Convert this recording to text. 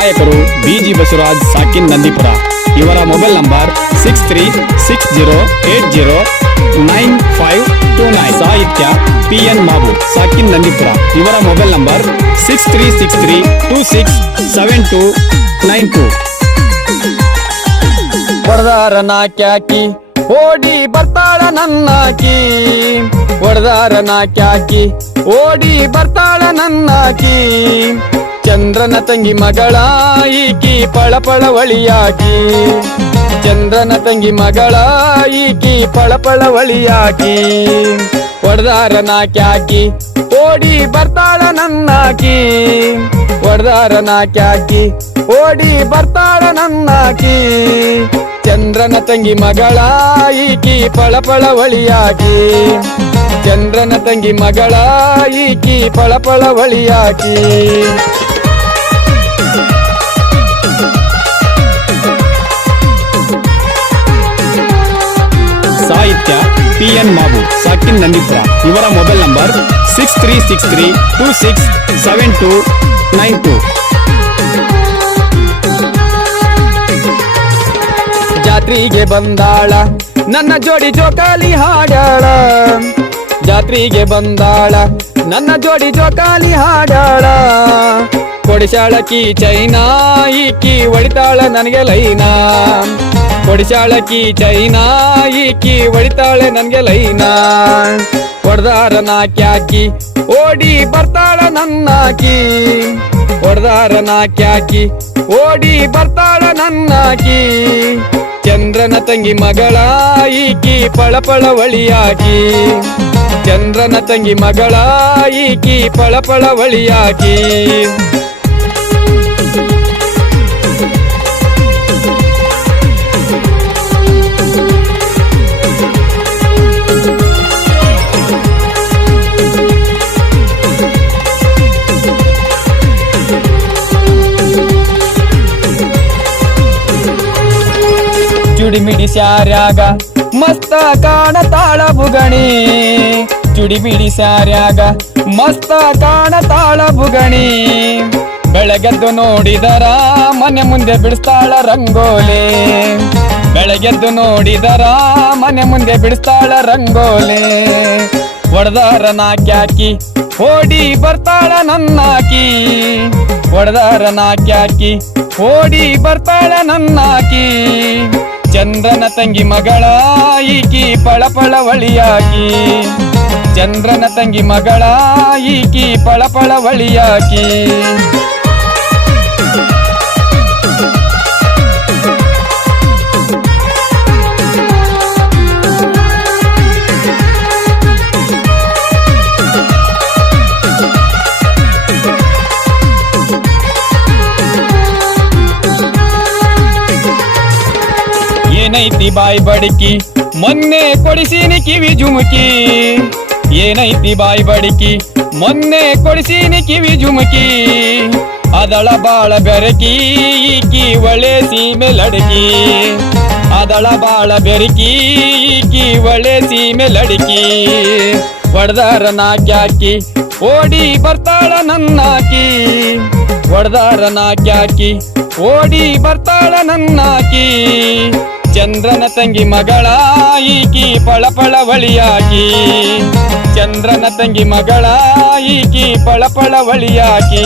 ಗಾಯಕರು ಬಿಜಿ ಬಸವರಾಜ್ ಸಾಕಿನ್ ನಂದಿಪುರ. ಇವರ mobile number 6360809529. ಸಾಹಿತ್ಯ PN ಮಾಬು ಸಾಕಿನ್ ನಂದಿಪುರ. ಇವರ ಮೊಬೈಲ್ ನಂಬರ್ 6363267292. ಹೊಡೆದಾರ ನಾಕ್ಯಾಕಿ ಓಡಿ ಬರ್ತಾಳ ನನ್ನಾಕಿ, ಹೊಡೆದಾರ ನಾಕ್ಯಾಕಿ ಓಡಿ ಬರ್ತಾಳ ನನ್ನಾಕಿ. ಚಂದ್ರನ ತಂಗಿ ಮಗಳ ಈಕಿ ಪಳಪಳ ಒಳಿಯಾಕಿ, ಚಂದ್ರನ ತಂಗಿ ಮಗಳ ಈಕಿ ಪಳಪಳ ಒಳಿಯಾಕಿ. ಹೊಡೆದಾರ ನಾಕ್ಯಾಕಿ ಓಡಿ ಬರ್ತಾಳ ನನ್ನಾಕಿ, ಹೊಡೆದಾರ ನಾಕ್ಯಾಕಿ ಓಡಿ ಬರ್ತಾಳ ನನ್ನಾಕಿ. ಚಂದ್ರನ ತಂಗಿ ಮಗಳ ಈಕಿ ಪಳಪಳ ಒಳಿಯಾಕಿ, ಚಂದ್ರನ ತಂಗಿ ಮಗಳ ಈಕಿ ಪಳಪಳ ಒಳಿಯಾಕಿ. ಸಾಹಿತ್ಯ PN ಮಾಬು ಸಾಕಿನ್ ನಂದಿಪುರ. ಇವರ ಮೊಬೈಲ್ ನಂಬರ್ 6363267292. ಜಾತ್ರೆಗೆ ಬಂದಾಳ ನನ್ನ ಜೋಡಿ ಜೋಕಾಲಿ ಹಾಡಾಳ, ಜಾತ್ರೆಗೆ ಬಂದಾಳ ನನ್ನ ಜೋಡಿ ಜೋಕಾಲಿ ಹಾಡಾಳ. ಕೊಡಿಸಾಳಕಿ ಚೈನಾ ಈಕಿ ಹೊಡಿತಾಳ ನನಗೆ ಲೈನಾ, ಕೊಡಿಸಾಳಕಿ ಚೈನಾ ಈಕಿ ಹೊಡಿತಾಳೆ ನನಗೆ ಲೈನಾ. ಹೊಡೆದಾರ ನಾಕ್ಯಾಕಿ ಓಡಿ ಬರ್ತಾಳ ನನ್ನಾಕಿ, ಹೊಡೆದಾರ ನಾಕ್ಯಾಕಿ ಓಡಿ ಬರ್ತಾಳ ನನ್ನಾಕಿ. ಚಂದ್ರನ ತಂಗಿ ಮಗಳ ಈಕಿ ಪಳಪಳ ಒಳಿಯಾಕಿ, ಚಂದ್ರನ ತಂಗಿ ಮಗಳ ಈಕಿ ಪಳಪಳ ಒಳಿಯಾಕಿ. ಚುಡಿಮಿಡಿ ಸ್ಯಾರ್ಯಾಗ ಮಸ್ತ ಕಾಣತಾಳ ಬುಗಣಿ, ಚುಡಿಮಿಡಿ ಸ್ಯಾರ್ಯಾಗ ಮಸ್ತ ಕಾಣತಾಳ ಬುಗಣಿ. ಬೆಳಗೆದ್ದು ನೋಡಿದರ ಮನೆ ಮುಂದೆ ಬಿಡಿಸ್ತಾಳ ರಂಗೋಲೆ, ಬೆಳಗೆದ್ದು ನೋಡಿದರ ಮನೆ ಮುಂದೆ ಬಿಡಿಸ್ತಾಳ ರಂಗೋಲೆ. ಹೊಡೆದಾರ ನಾಕ್ಯಾಕಿ ಓಡಿ ಬರ್ತಾಳ ನನ್ನಾಕಿ, ಹೊಡೆದಾರ ನಾಕ್ಯಾಕಿ ಓಡಿ ಬರ್ತಾಳ ನನ್ನಾಕಿ. ಚಂದ್ರನ ತಂಗಿ ಮಗಳ ಈಕಿ ಪಳಪಳ ಒಳಿಯಾಕಿ, ಚಂದ್ರನ ತಂಗಿ ಮಗಳ ಈಕಿ ಪಳಪಳ ಒಳಿಯಾಕಿ. ಏನೈತಿ ಬಾಯಿ ಬಡಿಕಿ ಮೊನ್ನೆ ಕೊಡಿಸೀನಿ ಕಿವಿ ಜುಮುಕಿ, ಏನೈತಿ ಬಾಯಿ ಬಡಿಕಿ ಮೊನ್ನೆ ಕೊಡಿಸೀನಿ ಕಿವಿ ಜುಮುಕಿ. ಅದಳ ಬಾಳ ಬೆರಕಿ ಈಕಿ ಒಳ್ಳೆ ಸೀಮೆ ಲಡಕಿ, ಅದಳ ಬಾಳ ಬೆರಕಿ ಈಕಿ ಒಳ್ಳೆ ಸೀಮೆ ಲಡಕಿ. ಹೊಡೆದಾರ ನಾಕ್ಯಾಕಿ ಓಡಿ ಬರ್ತಾಳ ನನ್ನಾಕಿ, ಹೊಡೆದಾರ ನಾಕ್ಯಾಕಿ ಓಡಿ ಬರ್ತಾಳ ನನ್ನಾಕಿ. ಚಂದ್ರನ ತಂಗಿ ಮಗಳ ಈಕಿ ಪಳಪಳ ಒಳಿಯಾಕಿ, ಚಂದ್ರನ ತಂಗಿ ಮಗಳ ಈಕಿ ಪಳಪಳ ಒಳಿಯಾಕಿ.